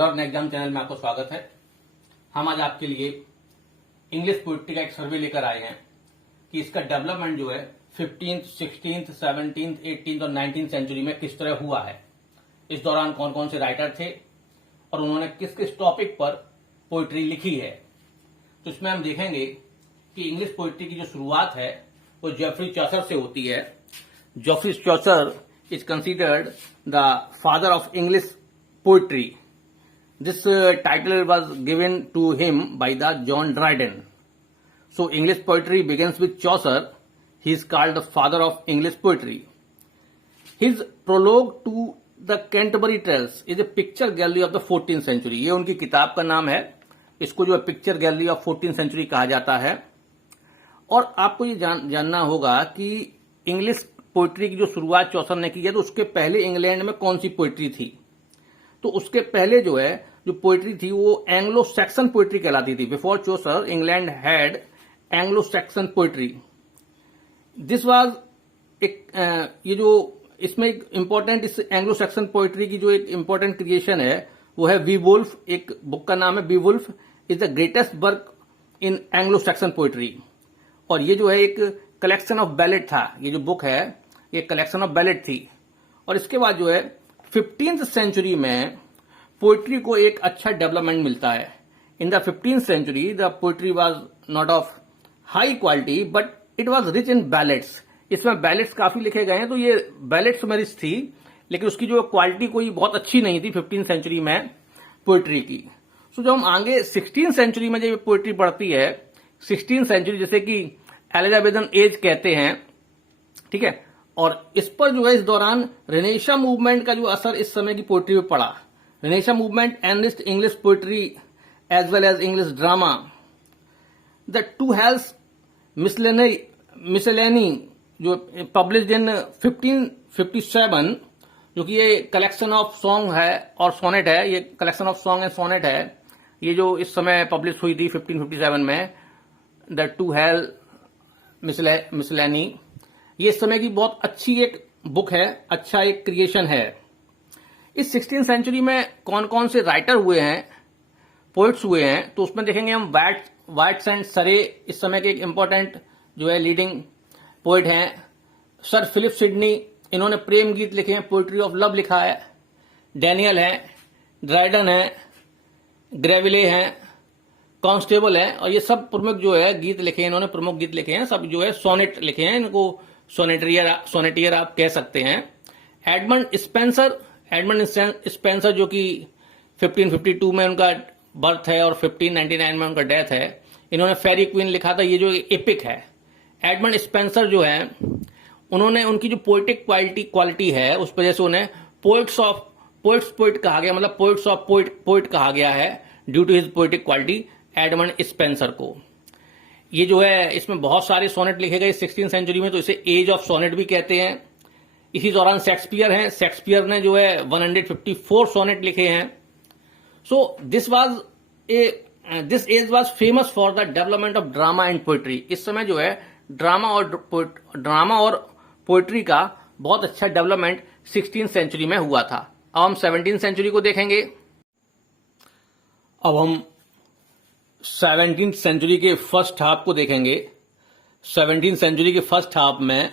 Learn exam channel में आपको स्वागत है। हम आज आपके लिए इंग्लिश पोइट्री का एक सर्वे लेकर आए हैं कि इसका डेवलपमेंट जो है 15th, 16th, 17th, 18th और 19th सेंचुरी में किस तरह हुआ है। इस दौरान कौन कौन से राइटर थे और उन्होंने किस किस टॉपिक पर पोइट्री लिखी है। तो इसमें हम देखेंगे कि इंग्लिश पोइट्री की जो शुरुआत है वो जेफरी चॉसर से होती है। Geoffrey Chaucer is considered the father of English poetry. This title was given to him by the John Dryden. So English poetry begins with Chaucer. He is called the father of English poetry. His prologue to the Canterbury Tales is a picture gallery of the 14th century. ये उनकी किताब का नाम है। इसको जो है picture gallery of 14th century कहा जाता है। और आपको ये जानना होगा कि इंग्लिश पोइट्री की जो शुरुआत चौसर ने की है तो उसके पहले इंग्लैंड में कौन सी पोइट्री थी। तो उसके पहले जो है जो पोइट्री थी वो एंग्लो सैक्सन पोइट्री कहलाती थी। Before Chaucer England had Anglo Saxon poetry. This was एक ये जो इसमें एक इंपॉर्टेंट इस एंग्लो सैक्सन पोइट्री की जो एक इंपॉर्टेंट क्रिएशन है वो है वी वुल्फ। एक बुक का नाम है Beowulf is the greatest work in Anglo Saxon poetry. और ये जो है एक कलेक्शन ऑफ बैलेट था। ये जो बुक है ये कलेक्शन ऑफ बैलेट थी। और इसके बाद जो है 15th सेंचुरी में पोइट्री को एक अच्छा डेवलपमेंट मिलता है। In the 15th century the poetry was not of high quality but it was rich in ballads. इसमें बैलेट्स काफी लिखे गए हैं तो ये बैलेट्स में रिच थी लेकिन उसकी जो क्वालिटी कोई बहुत अच्छी नहीं थी 15th सेंचुरी में पोइट्री की। सो जब हम आगे 16th सेंचुरी में जब पोइट्री पढ़ती है 16th सेंचुरी जैसे कि एलिजाबेथन एज कहते हैं, ठीक है। और इस पर जो है इस दौरान रेनेसा मूवमेंट का जो असर इस समय की पोइट्री पे पड़ा। Renaissance movement enriched English poetry as well as English drama. The Tottel's miscellany जो पब्लिश्ड इन 1557 जो कि ये कलेक्शन ऑफ सॉन्ग है और सोनेट है। ये collection of song and sonnet है। ये जो इस समय पब्लिश हुई थी 1557 में द टू हेल मिसलेनी। ये इस समय की बहुत अच्छी एक बुक है, अच्छा एक क्रिएशन है। इस 16th सेंचुरी में कौन कौन से राइटर हुए हैं, पोइट्स हुए हैं, तो उसमें देखेंगे हम वाइट्स एंड सरे इस समय के एक इंपॉर्टेंट जो है लीडिंग पोइट हैं। सर फिलिप सिडनी इन्होंने प्रेम गीत लिखे हैं, पोइट्री ऑफ लव लिखा है। डैनियल है, ड्राइडन है, ग्रेविले हैं, कॉन्स्टेबल है। और ये सब प्रमुख जो है गीत लिखे हैं, इन्होंने प्रमुख गीत लिखे हैं। सब जो है सोनेट लिखे हैं, इनको सोनेटियर आप कह सकते हैं। एडमंड स्पेंसर जो कि 1552 में उनका बर्थ है और 1599 में उनका डेथ है। इन्होंने फेरी क्वीन लिखा था, ये जो एपिक है। एडमंड स्पेंसर जो है उन्होंने उनकी जो पोइटिक क्वालिटी है उस वजह से उन्हें पोइट कहा गया, मतलब पोइट्स ऑफ पोइट कहा गया है due to his poetic quality Edmund Spenser को। ये जो है इसमें बहुत सारे सोनेट लिखे गए 16th सेंचुरी में, तो इसे एज ऑफ सोनेट भी कहते हैं। इसी दौरान शेक्सपियर हैं, शेक्सपियर ने जो है 154 सोनेट लिखे हैं। So this age was famous for the development of drama and poetry. इस समय जो है ड्रामा और पोइट्री का बहुत अच्छा डेवलपमेंट 16th सेंचुरी में हुआ था। अब हम 17th सेंचुरी को देखेंगे। अब हम 17th सेंचुरी के फर्स्ट हाफ को देखेंगे। 17th सेंचुरी के फर्स्ट हाफ में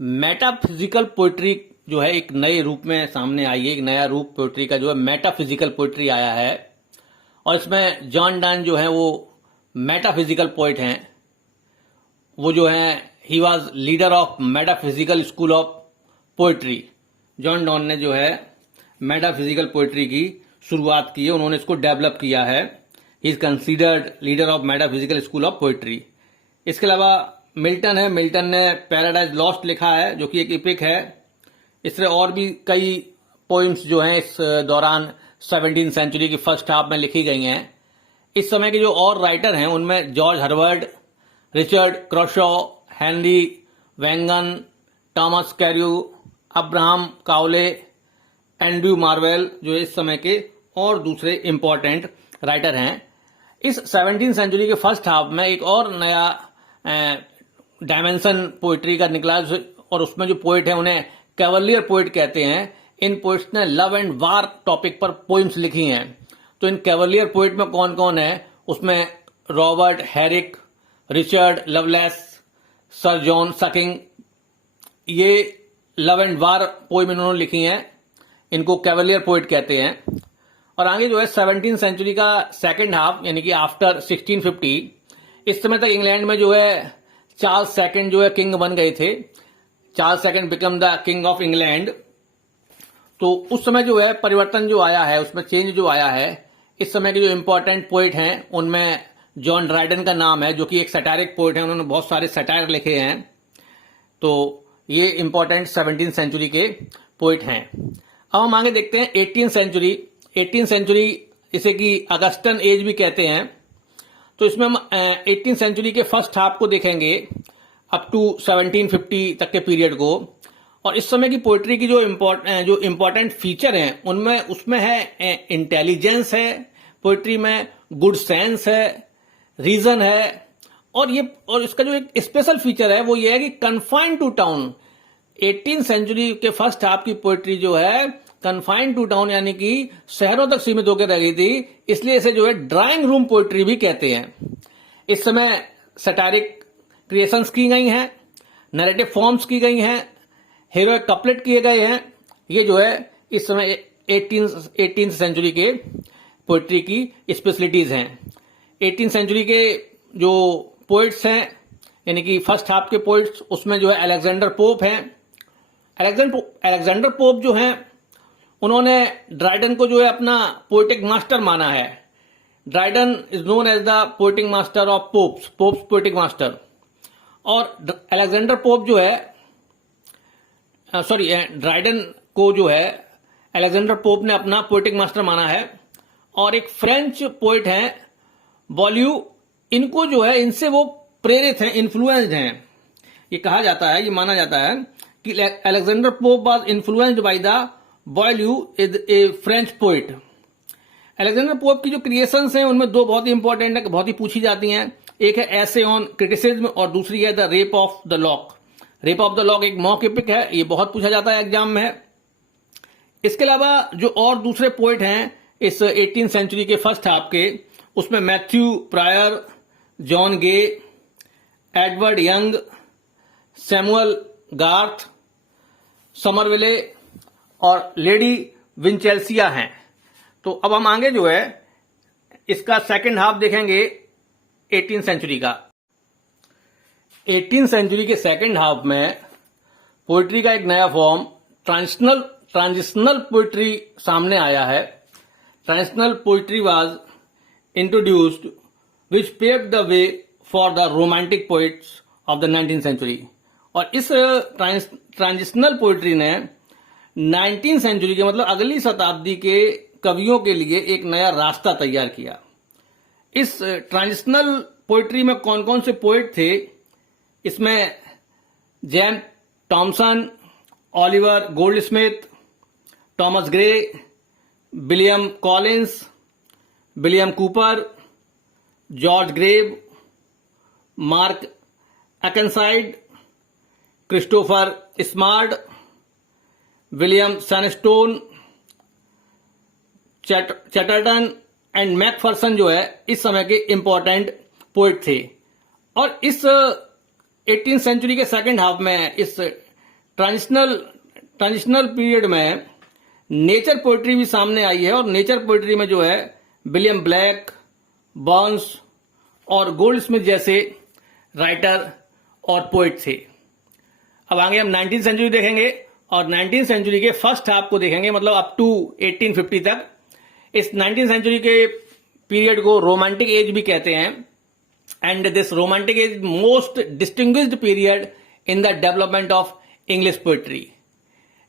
मेटाफिजिकल पोइट्री जो है एक नए रूप में सामने आई है। एक नया रूप पोइट्री का जो है मेटाफिजिकल पोइट्री आया है। और इसमें जॉन डॉन जो है वो मेटाफिजिकल पोइट हैं। वो जो है he was leader of metaphysical school of poetry. John Donne ने जो है मेटाफिजिकल पोइट्री की शुरुआत की है, उन्होंने इसको डेवलप किया है। He is considered leader of metaphysical school of poetry. इसके अलावा मिल्टन है, मिल्टन ने पैराडाइज लॉस्ट लिखा है जो कि एक इपिक है। इस तरह और भी कई पोइम्स जो हैं इस दौरान 17th सेंचुरी की फर्स्ट हाफ में लिखी गई हैं। इस समय के जो और राइटर हैं उनमें George Herbert, Richard Crashaw, Henry वैंगन, Thomas Carew, Abraham Cowley, Andrew Marvell जो इस समय के और दूसरे इंपॉर्टेंट राइटर हैं। इस 17th सेंचुरी के फर्स्ट हाफ में एक और नया डायमेंशन पोइट्री का निकला और उसमें जो पोइट है उन्हें कैवलियर पोइट कहते हैं। इन पोइट्स ने लव एंड वार टॉपिक पर पोइम्स लिखी हैं तो इन कैवलियर पोइट में कौन कौन है, उसमें Robert, Herrick, Richard loveless, sir John sucking, ये लव एंड वार पोइम इन्होंने लिखी हैं, इनको कैवलियर पोइट कहते हैं। और आगे जो है 17वीं सेंचुरी का सेकंड हाफ यानी कि आफ्टर 1650, इस समय तक इंग्लैंड में जो है चार्ल्स सेकंड जो है किंग बन गए थे। Charles second become the king of England. तो उस समय जो है परिवर्तन जो आया है, उसमें चेंज जो आया है, इस समय के जो इंपॉर्टेंट पोइट हैं उनमें जॉन ड्राइडन का नाम है, जो कि एक सटायरिक पोइट है, उन्होंने बहुत सारे सटायर लिखे हैं। तो ये इंपॉर्टेंट 17वीं सेंचुरी के पोइट हैं। अब हम आगे देखते हैं 18वीं सेंचुरी। 18वीं सेंचुरी इसे कि अगस्टन एज भी कहते हैं। तो इसमें हम 18वीं सेंचुरी के फर्स्ट हाफ को देखेंगे अप टू 1750 तक के पीरियड को। और इस समय की पोइट्री की जो इम्पोर्टेंट फीचर हैं उनमें उसमें है इंटेलिजेंस है, पोइट्री में गुड सेंस है, रीजन है, और इसका जो एक स्पेशल फीचर है वो ये है कि कन्फाइंड टू टाउन। 18वीं सेंचुरी के फर्स्ट हाफ की पोइट्री जो है कन्फाइंड टू टाउन यानी कि शहरों तक सीमित होकर रह गई थी, इसलिए इसे जो है ड्राइंग रूम पोइट्री भी कहते हैं। इस समय सटारिक क्रिएशंस की गई हैं, नैरेटिव फॉर्म्स की गई हैं, हीरोइक कपलेट किए गए हैं। ये जो है इस समय 18वीं सेंचुरी के पोइट्री की स्पेशलिटीज हैं। 18वीं सेंचुरी के जो पोइट्स हैं यानी कि फर्स्ट हाफ के पोइट्स, उसमें जो है अलेक्जेंडर पोप हैं। अलेक्जेंडर पोप जो हैं उन्होंने ड्राइडन को जो है अपना पोइटिक मास्टर माना है। Dryden is known as the poetic master of Pope's poetic master. और अलेक्जेंडर पोप जो है ड्राइडन को जो है अलेक्जेंडर पोप ने अपना पोइटिक मास्टर माना है। और एक फ्रेंच पोइट हैं बॉलियू, इनको जो है इनसे वो प्रेरित हैं, इन्फ्लुएंस्ड हैं। ये कहा जाता है, ये माना जाता है कि Alexander Pope was influenced by the Boileau is a French poet. Alexander Pope की जो क्रिएशंस हैं उनमें दो बहुत ही इंपॉर्टेंट है, बहुत ही पूछी जाती हैं। एक है एसे ऑन क्रिटिसिज्म और दूसरी है the rape of the lock. Rape of the lock एक मॉक एपिक है, ये बहुत पूछा जाता है एग्जाम में। इसके अलावा जो और दूसरे पोइट हैं इस 18वीं सेंचुरी के फर्स्ट हाफ के, उसमें Matthew Prior, John Gay, Edward Young, Samuel Garth, Somerville और लेडी विंचेल्सिया हैं। तो अब हम आगे जो है इसका सेकंड हाफ देखेंगे 18वीं सेंचुरी का। 18वीं सेंचुरी के सेकंड हाफ में पोइट्री का एक नया फॉर्म ट्रांजिशनल पोइट्री सामने आया है। Transitional poetry was introduced which paved the way for the romantic poets of the 19वीं सेंचुरी। और इस ट्रांजिशनल पोइट्री ने 19वीं सेंचुरी के मतलब अगली शताब्दी के कवियों के लिए एक नया रास्ता तैयार किया। इस ट्रांजिशनल पोइट्री में कौन कौन से पोइट थे, इसमें James Thomson, Oliver Goldsmith, Thomas Gray, William Collins, William Cowper, George Crabbe, Mark Akenside, Christopher Smart, William Shenstone, Chatterton and Macpherson जो है इस समय के इंपॉर्टेंट पोइट थे। और इस 18वीं सेंचुरी के सेकंड हाफ में इस ट्रांजिशनल पीरियड में नेचर पोइट्री भी सामने आई है। और नेचर पोइट्री में जो है विलियम ब्लैक, बर्न्स और गोल्डस्मिथ जैसे राइटर और पोइट थे। अब आगे हम 19वीं सेंचुरी देखेंगे और 19वीं सेंचुरी के फर्स्ट हाफ को देखेंगे, मतलब अप टू 1850 तक। इस 19वीं सेंचुरी के पीरियड को रोमांटिक एज भी कहते हैं। And this romantic as most distinguished period in the development of English poetry.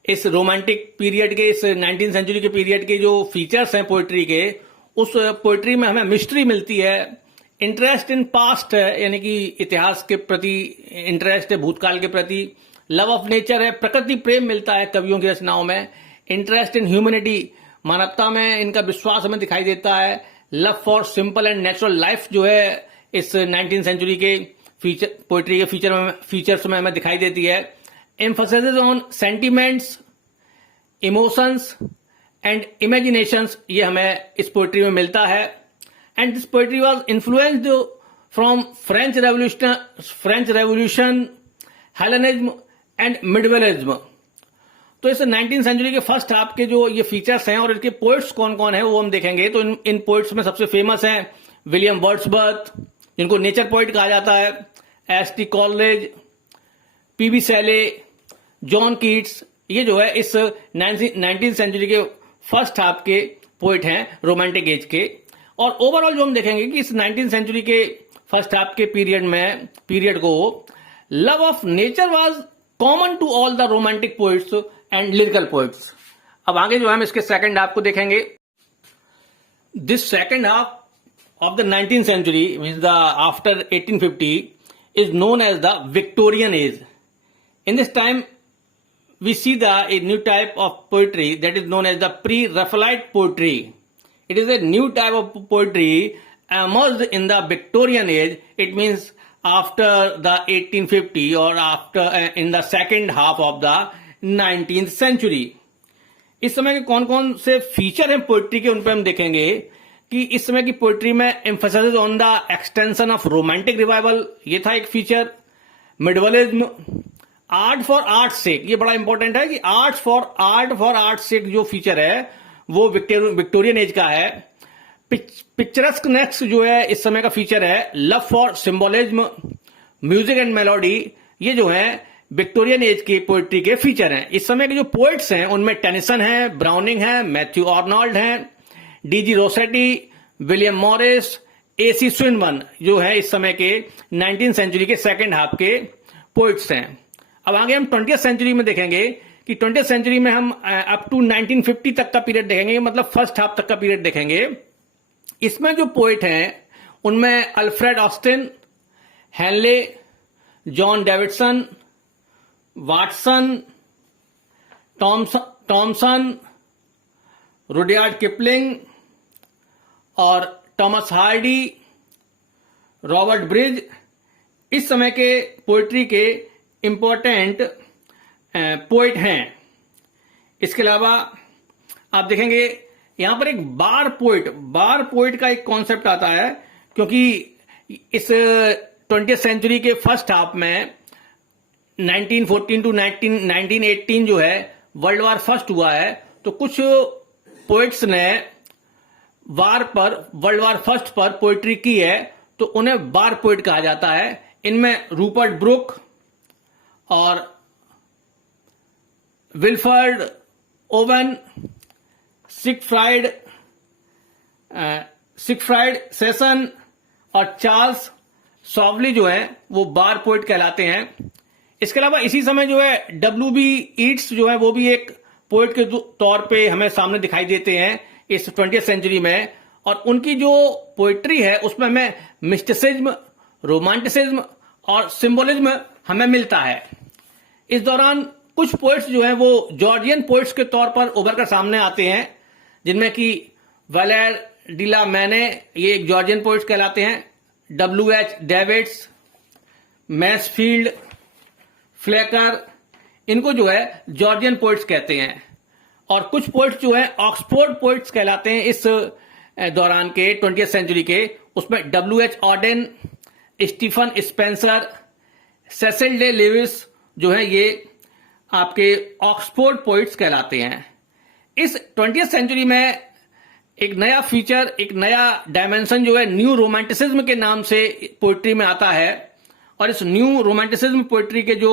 इस रोमांटिक पीरियड के, इस 19वीं सेंचुरी के पीरियड के जो फीचर्स हैं पोइट्री के, उस पोइट्री में हमें मिस्ट्री मिलती है, इंटरेस्ट इन पास्ट है यानी कि इतिहास के प्रति इंटरेस्ट है, भूतकाल के प्रति लव ऑफ नेचर है, प्रकृति प्रेम मिलता है कवियों की रचनाओं में, इंटरेस्ट इन ह्यूमैनिटी, मानवता में इनका विश्वास हमें दिखाई देता है, love for simple and natural life जो है इस 19वीं सेंचुरी के पोइट्री के फीचर्स में हमें दिखाई देती है। Emphasize on sentiments, emotions and imaginations, ये हमें इस पोइट्री में मिलता है। And this poetry was influenced from French revolution, Hellenism and medievalism. तो इस 19th सेंचुरी के फर्स्ट हाफ के जो ये फीचर्स हैं और इनके पोइट्स कौन कौन है वो हम देखेंगे। तो इन पोइट्स में सबसे फेमस हैं विलियम वर्ड्सवर्थ, जिनको नेचर पोइट कहा जाता है, S T. Coleridge, P B. Shelley, John Keats. ये जो है इस 19th सेंचुरी के फर्स्ट हाफ के पोइट हैं रोमांटिक एज के। और ओवरऑल जो हम देखेंगे कि इस 19th सेंचुरी के फर्स्ट हाफ के पीरियड को love of nature was common to all the romantic poets and lyrical poets. अब आगे जो हम इसके सेकंड हाफ को देखेंगे। This second half of the 19th century, which is the after 1850, is known as the Victorian age. In this time, we see a new type of poetry that is known as the pre-Raphaelite poetry. It is a new type of poetry emerged in the Victorian age. It means after the 1850 or after in the second half of the 19th century. इस समय के कौन कौन से feature हैं poetry के, उन पर हम देखेंगे कि इस समय की पोइट्री में emphasis on the extension of romantic revival, ये था एक फीचर। मिडवलिज्म, आर्ट फॉर आर्ट सेक, ये बड़ा इंपॉर्टेंट है कि आर्ट फॉर आर्ट सेक जो फीचर है वो विक्टोरियन एज का है। पिक्चरस्कनेस जो है इस समय का फीचर है। Love for symbolism, music and melody, ये जो है विक्टोरियन एज की पोइट्री के फीचर हैं। इस समय के जो पोइट्स हैं उनमें टेनिसन है, ब्राउनिंग है, मैथ्यू आर्नोल्ड हैं, DG. Rossetti, William Morris, AC. Swinburne जो है इस समय के 19th सेंचुरी के सेकंड हाफ के पोइट्स हैं। अब आगे हम 20th सेंचुरी में देखेंगे कि 20th सेंचुरी में हम अप टू 1950 तक का पीरियड देखेंगे, मतलब फर्स्ट हाफ तक का पीरियड देखेंगे। इसमें जो पोइट हैं उनमें Alfred Austin, Henley, John Davidson, Watson, Thomson, Rudyard Kipling और टॉमस हार्डी, रॉबर्ट ब्रिज इस समय के पोइट्री के इंपॉर्टेंट पोइट हैं। इसके अलावा आप देखेंगे यहां पर एक बार पोइट का एक कॉन्सेप्ट आता है, क्योंकि इस 20th सेंचुरी के फर्स्ट हाफ में 1914 टू 1918 जो है वर्ल्ड वार फर्स्ट हुआ है। तो कुछ पोइट्स ने वर्ल्ड वार फर्स्ट पर पोइट्री की है, तो उन्हें बार पोइट कहा जाता है। इनमें रूपर्ट ब्रुक और विल्फर्ड ओवन, सिगफ्राइड सेशन और चार्ल्स सॉवली जो है वो बार पोइट कहलाते हैं। इसके अलावा इसी समय जो है W.B. ईट्स जो है वो भी एक पोइट के तौर पे हमें सामने दिखाई देते हैं इस 20th सेंचुरी में। और उनकी जो पोइट्री है उसमें हमें मिस्टिसिज्म, रोमांटिसिज्म और सिंबोलिज्म हमें मिलता है। इस दौरान कुछ पोइट्स जो हैं वो जॉर्जियन पोइट्स के तौर पर उभर कर सामने आते हैं, जिनमें कि वैलेर डी ला मैने, ये एक जॉर्जियन पोइट्स कहलाते हैं। W.H. डेविड्स, मैसफील्ड, फ्लेकर, इनको जो है जॉर्जियन पोइट्स कहते हैं। और कुछ पोइट्स जो है ऑक्सफोर्ड पोइट्स कहलाते हैं इस दौरान के 20th सेंचुरी के। उसमें W.H. Auden, Stephen Spencer, Cecil Day Lewis जो है ये आपके ऑक्सफोर्ड पोइट्स कहलाते हैं। इस 20th सेंचुरी में एक नया फीचर, एक नया डायमेंशन जो है न्यू रोमांटिसिज्म के नाम से पोइट्री में आता है। और इस न्यू रोमांटिसिज्म पोइट्री के जो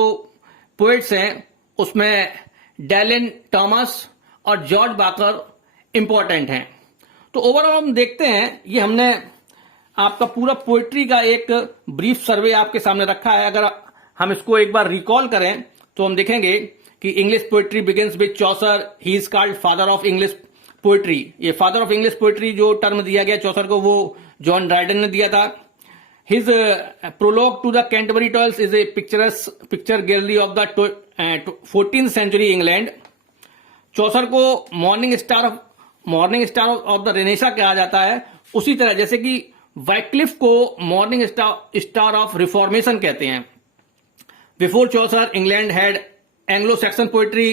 पोइट्स हैं उसमें डैलिन टॉमस और जॉर्ज बाकर इंपॉर्टेंट हैं। तो ओवरऑल हम देखते हैं, ये हमने आपका पूरा पोइट्री का एक ब्रीफ सर्वे आपके सामने रखा है। अगर हम इसको एक बार रिकॉल करें तो हम देखेंगे कि English poetry begins with Chaucer, he is called father of English poetry. ये फादर ऑफ इंग्लिश पोइट्री जो टर्म दिया गया चौसर को, वो जॉन ड्राइडन ने दिया था। His prologue to the Canterbury tales is a picture gallery of the 14th century England. Chaucer को morning star of the renaissance कहा जाता है, उसी तरह जैसे कि वाइक्लिफ को मॉर्निंग स्टार ऑफ रिफॉर्मेशन कहते हैं। Before Chaucer England had Anglo Saxon poetry,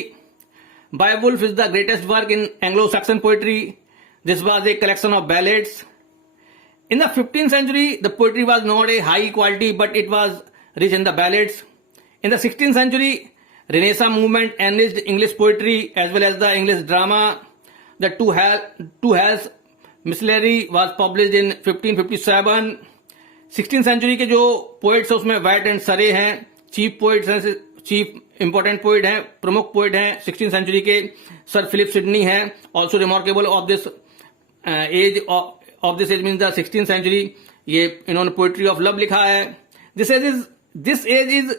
Beowulf is the greatest work in Anglo-Saxon poetry. This was a collection of ballads. In the 15th century, the poetry was not a high quality, but it was rich in the ballads. In the 16th century, Renaissance movement enriched English poetry as well as the English drama. The two Hals Miscellany was published in 1557. 16th century के जो poets हैं उसमें white and Surrey हैं, chief poets हैं, chief important poet हैं, प्रमुख poet हैं 16th century के सर फिलिप सिडनी हैं. Also remarkable of this age means the 16th century. ये इन्होंने पोइट्री ऑफ लव लिखा है. This age is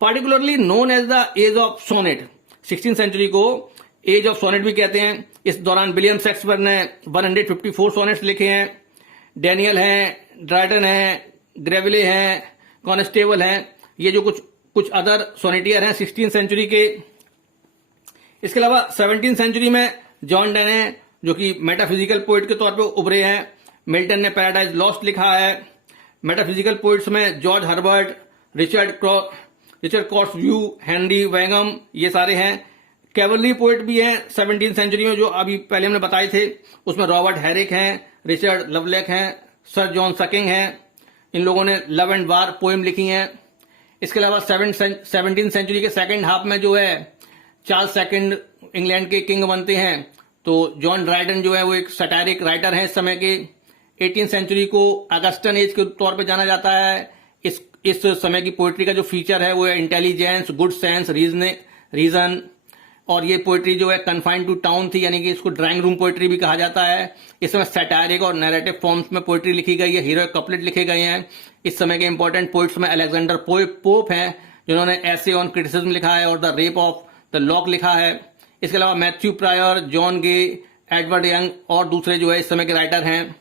particularly known as the age of sonnet. 16th century को एज ऑफ सोनेट भी कहते हैं. इस दौरान विलियम शेक्सपियर ने 154 सोनेट्स लिखे हैं. डैनियल हैं, ड्राइटन हैं, ग्रेविले हैं, कॉन्स्टेबल हैं, ये जो कुछ अदर सोनेटियर हैं 16th सेंचुरी के. इसके अलावा 17th सेंचुरी में जॉन डन है जो कि मेटाफिजिकल पोइट के तौर पे उभरे हैं. मिल्टन ने पैराडाइज लॉस्ट लिखा है. मेटाफिजिकल पोइट्स में जॉर्ज हर्बर्ट, रिचर्ड कॉर्सव्यू, हेनरी वैंगम, ये सारे हैं. कैवलरी पोइट भी हैं 17th सेंचुरी में जो अभी पहले हमने बताए थे. उसमें रॉबर्ट हैरिक हैं, रिचर्ड लवलेक हैं, सर जॉन सकिंग हैं. इन लोगों ने लव एंड वार पोएम लिखी हैं. इसके अलावा 17th सेंचुरी के सेकंड हाफ में जो है चार्ल्स सेकंड इंग्लैंड के किंग बनते हैं. तो जॉन ड्राइडन जो है वो एक सटारिक राइटर है इस समय के. 18th सेंचुरी को अगस्टन एज के तौर पे जाना जाता है. इस समय की पोइट्री का जो फीचर है वो है इंटेलिजेंस, गुड सेंस, रीजन. और ये पोइट्री जो है कन्फाइंड टू टाउन थी, यानी कि इसको ड्राइंग रूम पोइट्री भी कहा जाता है. इसमें सटायरिक और नैरेटिव फॉर्म्स में पोइट्री लिखी गई है. हीरोइक कपलेट लिखे गए हैं. इस समय के इंपॉर्टेंट पोइट्स में अलेक्जेंडर पोप हैं जिन्होंने एसे ऑन क्रिटिसिज्म लिखा है और the rape of the lock लिखा है. इसके अलावा Matthew Prior, John Gay, Edward young और दूसरे जो है इस समय के राइटर हैं.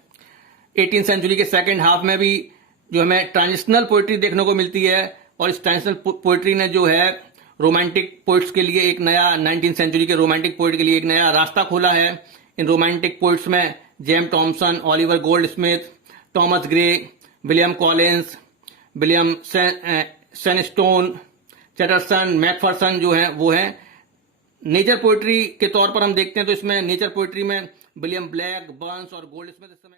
18th सेंचुरी के सेकेंड हाफ में भी जो हमें ट्रांजिशनल पोइट्री देखने को मिलती है. और इस ट्रांजिशनल पोइट्री ने जो है रोमांटिक पोइट्स के लिए एक नया 19th सेंचुरी के रोमांटिक पोइट के लिए एक नया रास्ता खोला है. इन रोमांटिक पोइट्स में James Thomson, Oliver Goldsmith, Thomas Gray, William Collins, William Shenstone, Chatterton, Macpherson जो है वो है. नेचर पोइट्री के तौर पर हम देखते हैं तो इसमें नेचर पोइट्री में विलियम ब्लैक, बर्न्स और गोल्ड स्मिथ इस समय